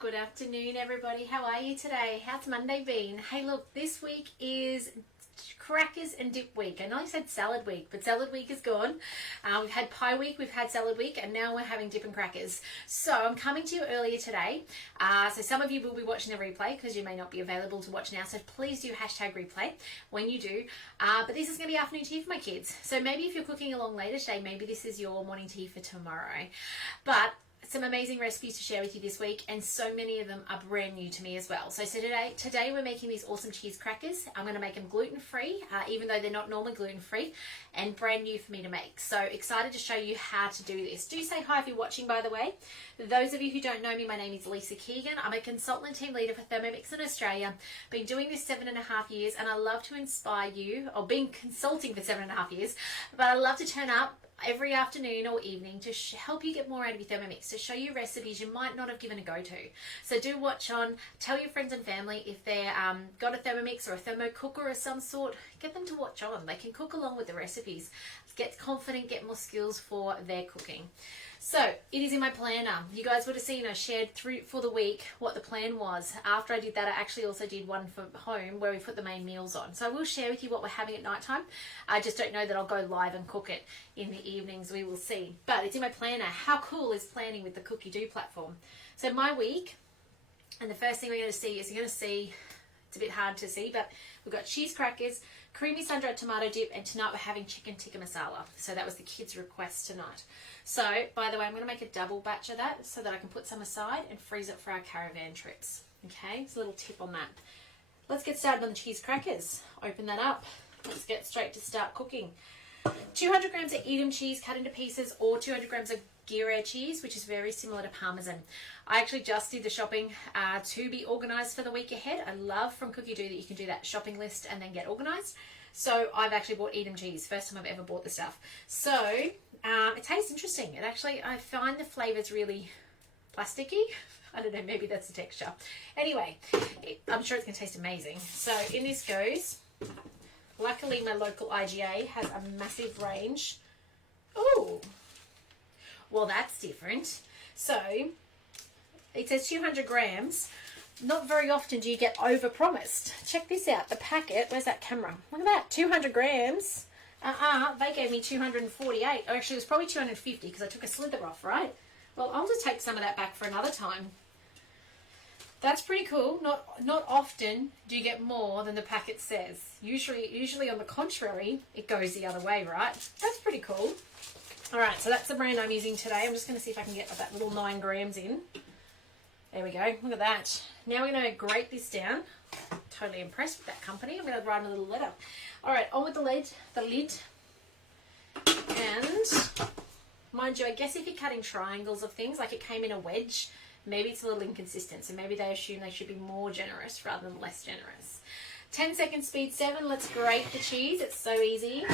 Good afternoon, everybody. How are you today? How's Monday been? Hey, look, this week is crackers and dip week. I know I said salad week, but salad week is gone. We've had pie week, we've had salad week, and now we're having dip and crackers. So I'm coming to you earlier today. So some of you will be watching the replay because you may not be available to watch now. So please do hashtag replay when you do. But this is going to be afternoon tea for my kids. So maybe if you're cooking along later today, maybe this is your morning tea for tomorrow. But some amazing recipes to share with you this week, and so many of them are brand new to me as well. So today we're making these awesome cheese crackers. I'm going to make them gluten-free, even though they're not normally gluten-free, and brand new for me to make. So excited to show you how to do this. Do say hi if you're watching, by the way. For those of you who don't know me, my name is Lisa Keegan. I'm a consultant team leader for Thermomix in Australia. Been doing this 7.5 years, and I love to inspire you, or been consulting for 7.5 years, but I love to turn up every afternoon or evening to help you get more out of your Thermomix, to show you recipes you might not have given a go to. So do watch on, tell your friends and family if they're got a Thermomix or a thermo cooker of some sort, get them to watch on. They can cook along with the recipes, get confident, get more skills for their cooking. So it is in my planner. You guys would have seen I shared through for the week what the plan was. After I did that, I actually also did one for home where we put the main meals on. So I will share with you what we're having at night time. I just don't know that I'll go live and cook it in the evenings. We will see. But it's in my planner. How cool is planning with the Cookie Do platform? So my week, and the first thing we're going to see is you're going to see, it's a bit hard to see, but we've got cheese crackers, creamy sun-dried tomato dip, and tonight we're having chicken tikka masala. So that was the kids' request tonight. So, by the way, I'm going to make a double batch of that so that I can put some aside and freeze it for our caravan trips. Okay, it's a little tip on that. Let's get started on the cheese crackers. Open that up. Let's get straight to start cooking. 200 grams of Edam cheese cut into pieces, or 200 grams of Grate cheese, which is very similar to Parmesan. I actually just did the shopping to be organised for the week ahead. I love from Cookie Do that you can do that shopping list and then get organised. So I've actually bought Edam cheese. First time I've ever bought the stuff. So it tastes interesting. It actually, I find the flavours really plasticky. I don't know, maybe that's the texture. Anyway, I'm sure it's going to taste amazing. So in this goes. Luckily, my local IGA has a massive range. Oh, well, that's different. So it says 200 grams. Not very often do you get over-promised. Check this out. The packet, where's that camera? Look at that, 200 grams. They gave me 248. Oh, actually, it was probably 250 because I took a slither off, right? Well, I'll just take some of that back for another time. That's pretty cool. Not often do you get more than the packet says. Usually on the contrary, it goes the other way, right? That's pretty cool. All right, so that's the brand I'm using today. I'm just going to see if I can get that little 9 grams in. There we go. Look at that. Now we're going to grate this down. Totally impressed with that company. I'm going to write a little letter. All right, on with the lid. And mind you, I guess if you're cutting triangles of things, like it came in a wedge, maybe it's a little inconsistent. So maybe they assume they should be more generous rather than less generous. 10 seconds, speed 7. Let's grate the cheese. It's so easy.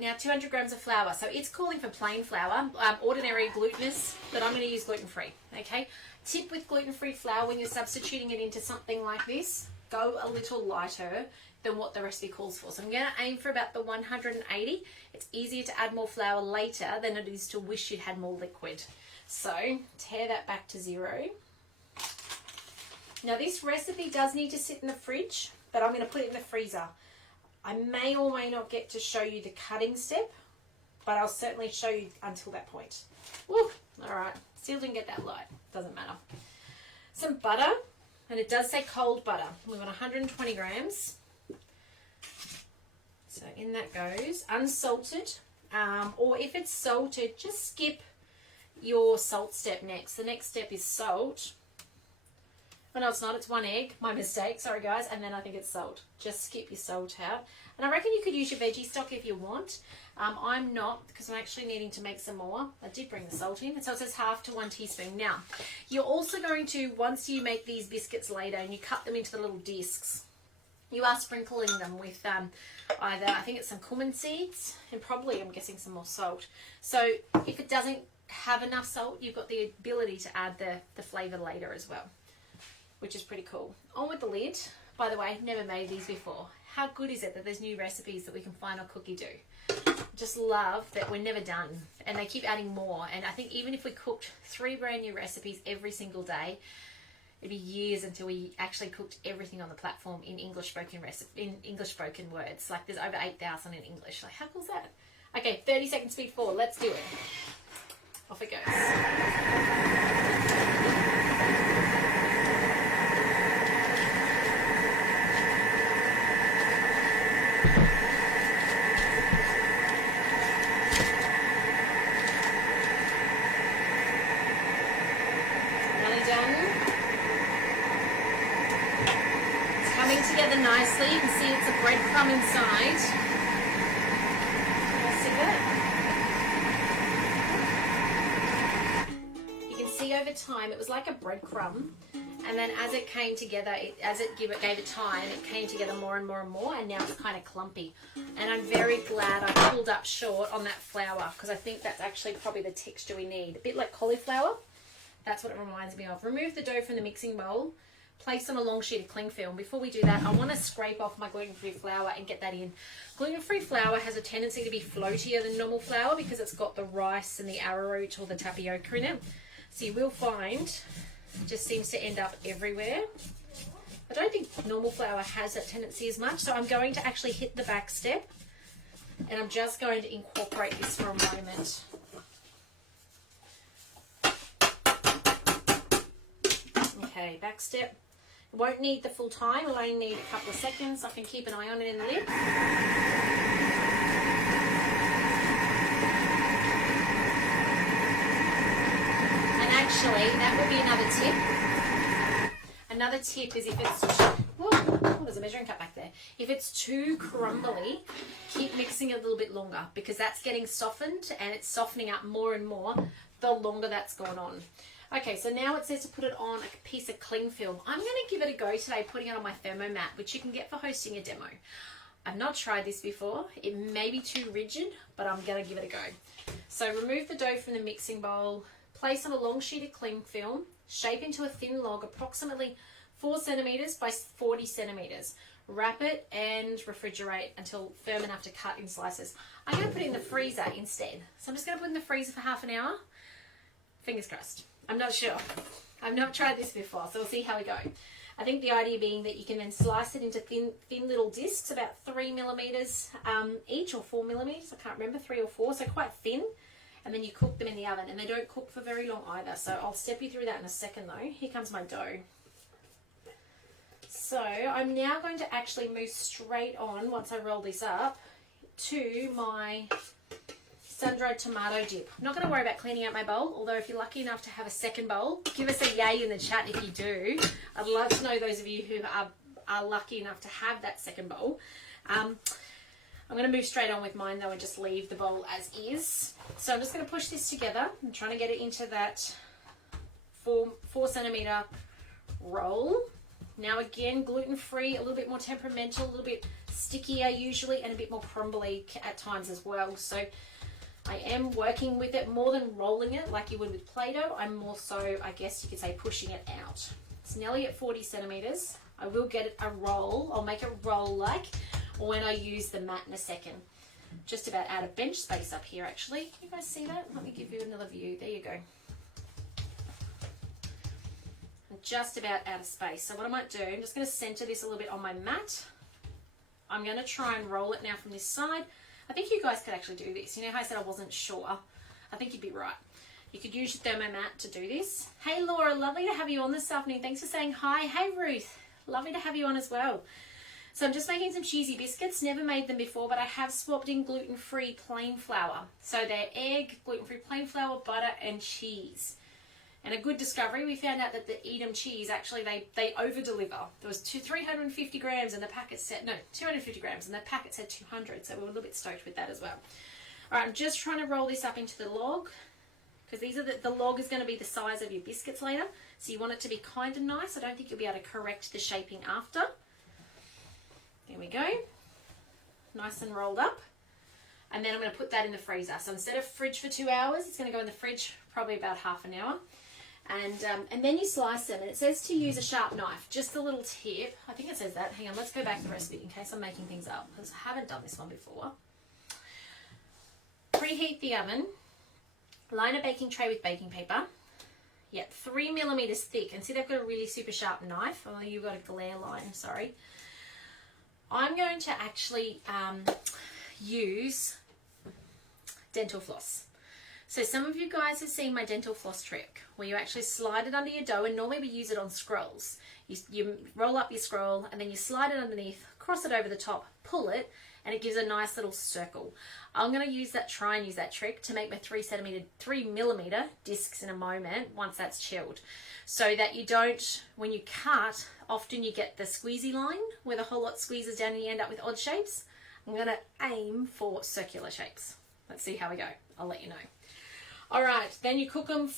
Now 200 grams of flour. So it's calling for plain flour, ordinary glutinous, but I'm going to use gluten-free. Okay. Tip with gluten-free flour when you're substituting it into something like this, go a little lighter than what the recipe calls for. So I'm going to aim for about the 180. It's easier to add more flour later than it is to wish you'd had more liquid. So tear that back to 0. Now this recipe does need to sit in the fridge, but I'm going to put it in the freezer. I may or may not get to show you the cutting step, but I'll certainly show you until that point. Woo! All right, still didn't get that light. Doesn't matter. Some butter, and it does say cold butter. We want 120 grams. So in that goes unsalted, or if it's salted, just skip your salt step next. The next step is salt. Oh, no, it's not. It's 1 egg. My mistake. Sorry, guys. And then I think it's salt. Just skip your salt out. And I reckon you could use your veggie stock if you want. I'm not, because I'm actually needing to make some more. I did bring the salt in. So it says half to 1 teaspoon. Now, you're also going to, once you make these biscuits later and you cut them into the little discs, you are sprinkling them with either, I think it's some cumin seeds, and probably, I'm guessing, some more salt. So if it doesn't have enough salt, you've got the ability to add the flavour later as well, which is pretty cool. On with the lid. By the way, never made these before. How good is it that there's new recipes that we can find on Cookie Do? Just love that we're never done, and they keep adding more. And I think even if we cooked 3 brand new recipes every single day, it'd be years until we actually cooked everything on the platform in English spoken words. Like there's over 8,000 in English. Like how cool is that? Okay, 30 seconds speed 4. Let's do it. Off it goes. Together nicely. You can see it's a breadcrumb inside. See that? You can see over time it was like a breadcrumb, and then as it came together, as it gave it time, it came together more and more and more, and now it's kind of clumpy. And I'm very glad I pulled up short on that flour, because I think that's actually probably the texture we need. A bit like cauliflower. That's what it reminds me of. Remove the dough from the mixing bowl. Place on a long sheet of cling film. Before we do that, I want to scrape off my gluten-free flour and get that in. Gluten-free flour has a tendency to be floatier than normal flour because it's got the rice and the arrowroot or the tapioca in it. So you will find it just seems to end up everywhere. I don't think normal flour has that tendency as much, so I'm going to actually hit the back step, and I'm just going to incorporate this for a moment. Okay, back step. It won't need the full time, it'll only need a couple of seconds. I can keep an eye on it in the lid. And actually, that would be another tip. Another tip is if it's there's a measuring cup back there. If it's too crumbly, keep mixing it a little bit longer, because that's getting softened and it's softening up more and more the longer that's gone on. Okay, so now it says to put it on a piece of cling film. I'm going to give it a go today, putting it on my thermomat, which you can get for hosting a demo. I've not tried this before. It may be too rigid, but I'm going to give it a go. So remove the dough from the mixing bowl, place on a long sheet of cling film, shape into a thin log approximately 4 centimeters by 40 centimeters. Wrap it and refrigerate until firm enough to cut in slices. I'm going to put it in the freezer instead. So I'm just going to put it in the freezer for half an hour. Fingers crossed. I'm not sure. I've not tried this before, so we'll see how we go. I think the idea being that you can then slice it into thin little discs, about 3 millimeters each, or 4 millimeters. I can't remember, 3 or 4, so quite thin. And then you cook them in the oven, and they don't cook for very long either. So I'll step you through that in a second though. Here comes my dough. So I'm now going to actually move straight on, once I roll this up, to my sun-dried tomato dip. I'm not going to worry about cleaning out my bowl, although if you're lucky enough to have a second bowl, give us a yay in the chat if you do. I'd love to know those of you who are lucky enough to have that second bowl. I'm going to move straight on with mine though and just leave the bowl as is. So I'm just going to push this together. I'm trying to get it into that 4 centimeter roll. Now again, gluten-free, a little bit more temperamental, a little bit stickier usually, and a bit more crumbly at times as well. So I am working with it more than rolling it like you would with Play-Doh. I'm more so, I guess you could say, pushing it out. It's nearly at 40 centimeters. I will get it a roll. I'll make it roll like when I use the mat in a second. Just about out of bench space up here actually. Can you guys see that? Let me give you another view. There you go. I'm just about out of space. So what I might do, I'm just going to center this a little bit on my mat. I'm going to try and roll it now from this side. I think you guys could actually do this. You know how I said I wasn't sure? I think you'd be right. You could use your thermomat to do this. Hey Laura, lovely to have you on this afternoon. Thanks for saying hi. Hey Ruth, lovely to have you on as well. So I'm just making some cheesy biscuits. Never made them before, but I have swapped in gluten-free plain flour. So they're egg, gluten-free plain flour, butter, and cheese. And a good discovery, we found out that the Edam cheese, actually, they over-deliver. There was 350 grams and the packet said, no, 250 grams and the packet said 200. So we were a little bit stoked with that as well. All right, I'm just trying to roll this up into the log, because these are the log is going to be the size of your biscuits later. So you want it to be kind of nice. I don't think you'll be able to correct the shaping after. There we go. Nice and rolled up. And then I'm going to put that in the freezer. So instead of fridge for 2 hours, it's going to go in the fridge probably about half an hour. And then you slice them, and it says to use a sharp knife. Just a little tip. I think it says that. Hang on, let's go back to the recipe in case I'm making things up, because I haven't done this one before. Preheat the oven. Line a baking tray with baking paper. Yep, 3 millimeters thick. And see, they've got a really super sharp knife. Oh, you've got a glare line, sorry. I'm going to actually use dental floss. So some of you guys have seen my dental floss trick where you actually slide it under your dough, and normally we use it on scrolls. You roll up your scroll and then you slide it underneath, cross it over the top, pull it, and it gives a nice little circle. I'm going to try and use that trick to make my 3 millimeter discs in a moment once that's chilled, so that you don't, when you cut, often you get the squeezy line where the whole lot squeezes down and you end up with odd shapes. I'm going to aim for circular shapes. Let's see how we go. I'll let you know. All right, then you cook them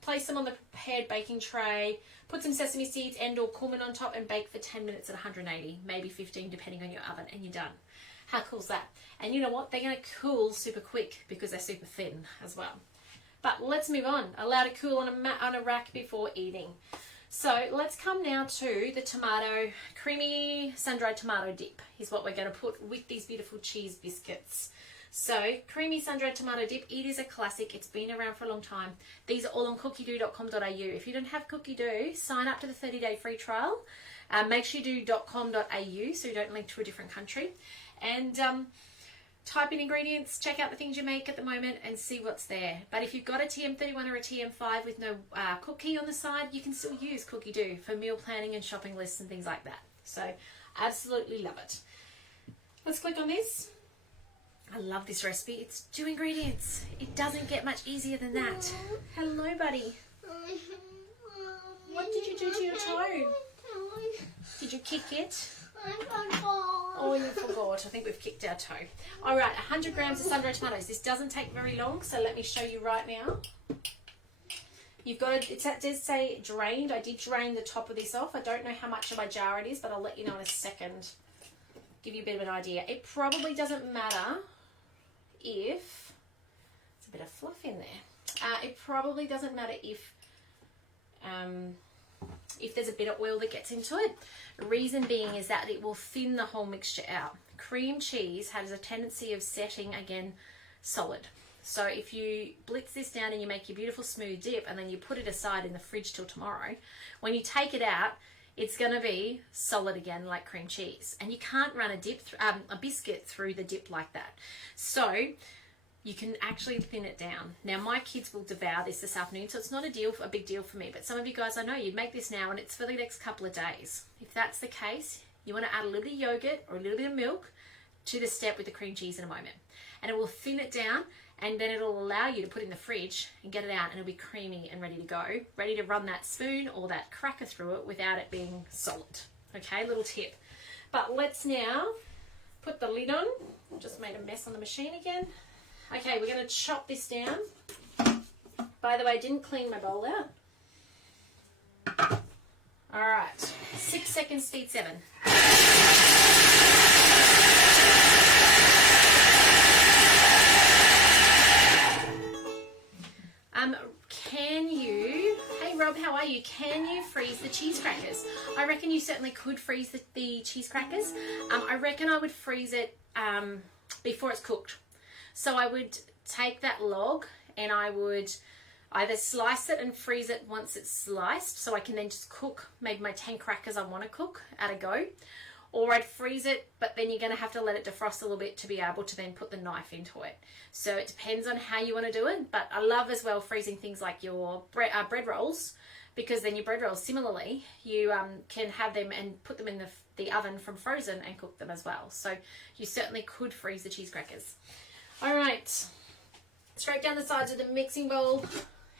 place them on the prepared baking tray, put some sesame seeds and or cumin on top, and bake for 10 minutes at 180, maybe 15 depending on your oven, and you're done. How cool is that? And you know what? They're going to cool super quick because they're super thin as well. But let's move on. Allow to cool on a rack before eating. So let's come now to the creamy sun-dried tomato dip is what we're going to put with these beautiful cheese biscuits. So creamy sun-dried tomato dip, it is a classic. It's been around for a long time. These are all on cookiedoo.com.au. If you don't have Cookiedoo, sign up to the 30-day free trial. Make sure you do .com.au so you don't link to a different country. And type in ingredients, check out the things you make at the moment and see what's there. But if you've got a TM31 or a TM5 with no cookie on the side, you can still use Cookiedoo for meal planning and shopping lists and things like that. So absolutely love it. Let's click on this. I love this recipe. It's 2 ingredients. It doesn't get much easier than that. Hello, buddy. What did you do to your toe? Did you kick it? I forgot. Oh, you forgot. I think we've kicked our toe. All right, 100 grams of sun-dried tomatoes. This doesn't take very long, so let me show you right now. You've got it does say drained. I did drain the top of this off. I don't know how much of my jar it is, but I'll let you know in a second. Give you a bit of an idea. It probably doesn't matter if there's a bit of fluff in there. It probably doesn't matter if there's a bit of oil that gets into it. The reason being is that it will thin the whole mixture out. Cream cheese has a tendency of setting, again, solid. So if you blitz this down and you make your beautiful smooth dip and then you put it aside in the fridge till tomorrow, when you take it out, it's going to be solid again like cream cheese. And you can't run a biscuit through the dip like that. So you can actually thin it down. Now, my kids will devour this afternoon, so it's not a big deal for me. But some of you guys, I know, you'd make this now and it's for the next couple of days. If that's the case, you want to add a little bit of yogurt or a little bit of milk to the step with the cream cheese in a moment. And it will thin it down, and then it'll allow you to put it in the fridge and get it out, and it'll be creamy and ready to go. Ready to run that spoon or that cracker through it without it being solid. Okay, little tip. But let's now put the lid on. Just made a mess on the machine again. Okay, we're going to chop this down. By the way, I didn't clean my bowl out. All right, 6 seconds, speed 7. Hey Rob, how are you? Can you freeze the cheese crackers? I reckon you certainly could freeze the cheese crackers. I reckon I would freeze it before it's cooked. So I would take that log and I would either slice it and freeze it once it's sliced, so I can then just cook maybe my 10 crackers I want to cook at a go. Or I'd freeze it, but then you're going to have to let it defrost a little bit to be able to then put the knife into it. So it depends on how you want to do it. But I love as well freezing things like your bread rolls, because then your bread rolls, similarly, you can have them and put them in the oven from frozen and cook them as well. So you certainly could freeze the cheese crackers. All right, straight down the sides of the mixing bowl.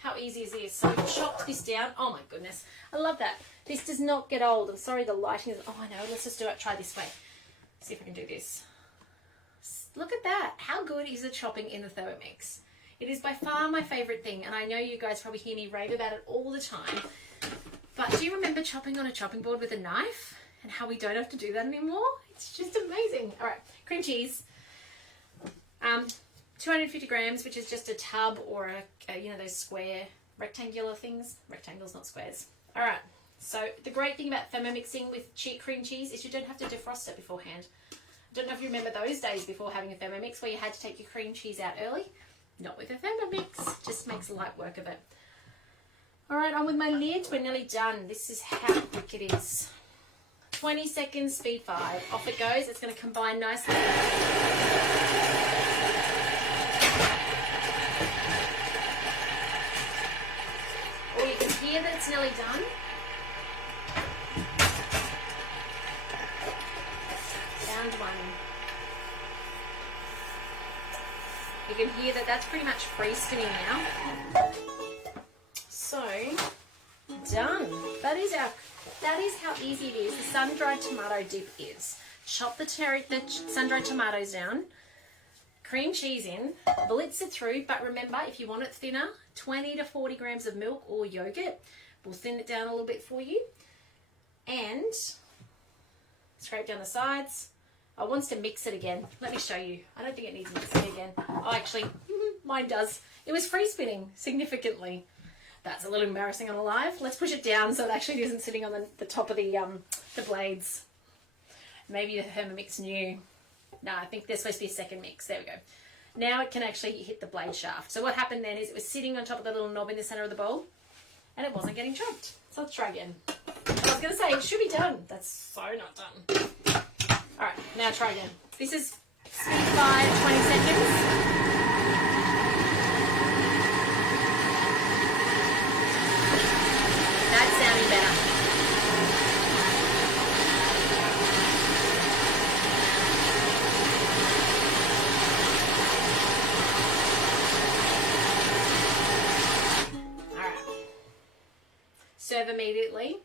How easy is this? So we've chopped this down. Oh my goodness, I love that. This does not get old. I'm sorry the lighting is, oh I know, let's just do it, try this way. See if I can do this. Look at that. How good is the chopping in the Thermomix? It is by far my favorite thing, and I know you guys probably hear me rave about it all the time. But do you remember chopping on a chopping board with a knife and how we don't have to do that anymore? It's just amazing. All right, cream cheese. 250 grams, which is just a tub or a those square rectangular things. Rectangles, not squares. All right. So the great thing about Thermomixing with cream cheese is you don't have to defrost it beforehand. I don't know if you remember those days before having a Thermomix where you had to take your cream cheese out early. Not with a Thermomix. Just makes light work of it. All right, on with my lid. We're nearly done. This is how quick it is. 20 seconds, speed 5. Off it goes. It's going to combine nicely. Oh, you can hear that it's nearly done. Sound 1. You can hear that that's pretty much free spinning now. So, done. That is how easy it is. The sun-dried tomato dip is. Chop the sun-dried tomatoes down, cream cheese in, blitz it through, but remember, if you want it thinner, 20 to 40 grams of milk or yogurt. We'll thin it down a little bit for you. And scrape down the sides. I want to mix it again. Let me show you. I don't think it needs mixing again. Oh, actually, mine does. It was free spinning significantly. That's a little embarrassing on a live. Let's push it down so it actually isn't sitting on the top of the blades. Maybe the Thermomix knew. No, I think there's supposed to be a second mix. There we go. Now it can actually hit the blade shaft. So what happened then is it was sitting on top of the little knob in the center of the bowl and it wasn't getting chopped. So let's try again. I was going to say it should be done. That's so not done. All right, now try again. This is speed 5, 20 seconds. Sounding better. All right. Serve immediately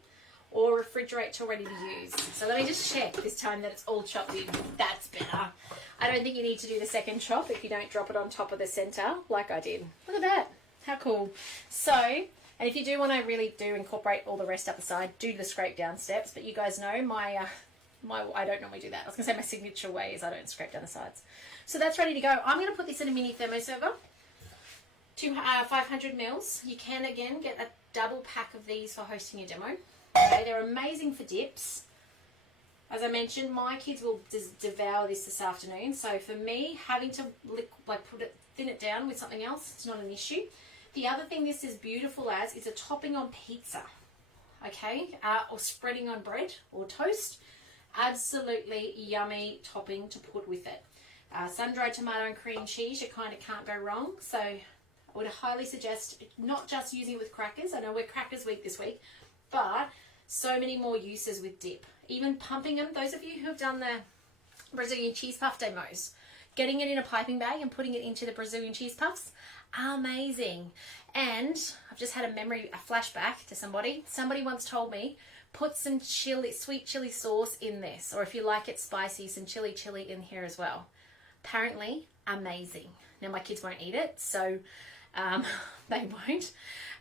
or refrigerate till ready to use. So let me just check this time that it's all chopped in. That's better. I don't think you need to do the second chop if you don't drop it on top of the center like I did. Look at that. How cool. So, and if you do want to really incorporate all the rest up the side, do the scrape down steps. But you guys know I don't normally do that. I was going to say my signature way is I don't scrape down the sides. So that's ready to go. I'm going to put this in a mini thermoserver to 500 mils. You can, again, get a double pack of these for hosting your demo. Okay, they're amazing for dips. As I mentioned, my kids will devour this afternoon. So for me, having to thin it down with something else, it's not an issue. The other thing this is beautiful as is a topping on pizza, okay, or spreading on bread or toast. Absolutely yummy topping to put with it. Sun-dried tomato and cream cheese, you kind of can't go wrong. So I would highly suggest not just using it with crackers. I know we're crackers week this week, but so many more uses with dip. Even pumping them, those of you who have done the Brazilian cheese puff demos, getting it in a piping bag and putting it into the Brazilian cheese puffs, amazing. And I've just had a flashback to somebody. Somebody once told me, put some sweet chili sauce in this, or if you like it spicy, some chili in here as well. Apparently, amazing. Now my kids won't eat it, so they won't.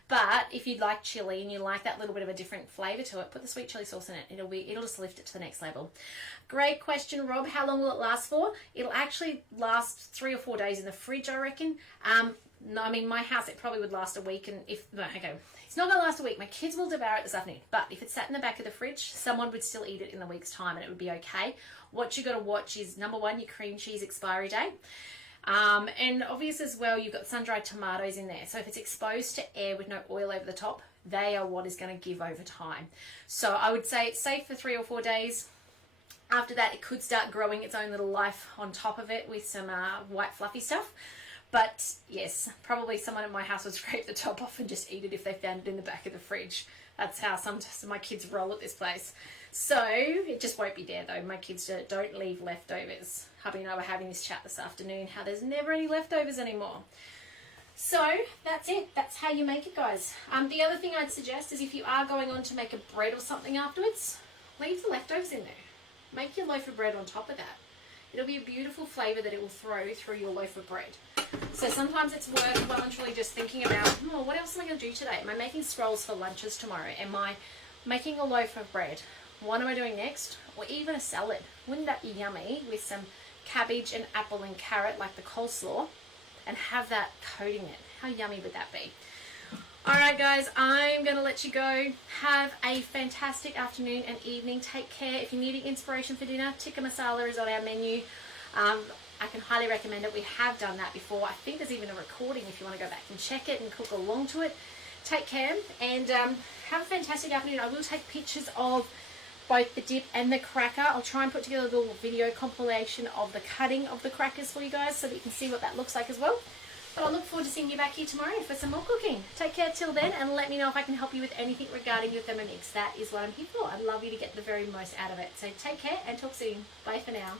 But if you like chili and you like that little bit of a different flavour to it, put the sweet chili sauce in it. It'll just lift it to the next level. Great question, Rob. How long will it last for? It'll actually last 3 or 4 days in the fridge, I reckon. No, I mean, my house, it probably would last a week. And it's not going to last a week. My kids will devour it this afternoon. But if it's sat in the back of the fridge, someone would still eat it in a week's time and it would be okay. What you got to watch is, number 1, your cream cheese expiry date. And obvious as well, you've got sun-dried tomatoes in there. So if it's exposed to air with no oil over the top, they are what is going to give over time. So I would say it's safe for 3 or 4 days. After that, it could start growing its own little life on top of it with some white fluffy stuff. But yes, probably someone in my house would scrape the top off and just eat it if they found it in the back of the fridge. That's how sometimes my kids roll at this place. So it just won't be there though. My kids don't leave leftovers. Hubby and I were having this chat this afternoon, how there's never any leftovers anymore. So that's it. That's how you make it, guys. The other thing I'd suggest is if you are going on to make a bread or something afterwards, leave the leftovers in there. Make your loaf of bread on top of that. It'll be a beautiful flavour that it will throw through your loaf of bread. So sometimes it's worth well and truly just thinking about, what else am I going to do today? Am I making scrolls for lunches tomorrow? Am I making a loaf of bread? What am I doing next? Or even a salad. Wouldn't that be yummy with some cabbage and apple and carrot like the coleslaw and have that coating it? How yummy would that be? Alright guys, I'm going to let you go. Have a fantastic afternoon and evening. Take care. If you're needing inspiration for dinner, tikka masala is on our menu. I can highly recommend it. We have done that before. I think there's even a recording if you want to go back and check it and cook along to it. Take care and have a fantastic afternoon. I will take pictures of both the dip and the cracker. I'll try and put together a little video compilation of the cutting of the crackers for you guys so that you can see what that looks like as well. But I look forward to seeing you back here tomorrow for some more cooking. Take care till then and let me know if I can help you with anything regarding your Thermomix. That is what I'm here for. I'd love you to get the very most out of it. So take care and talk soon. Bye for now.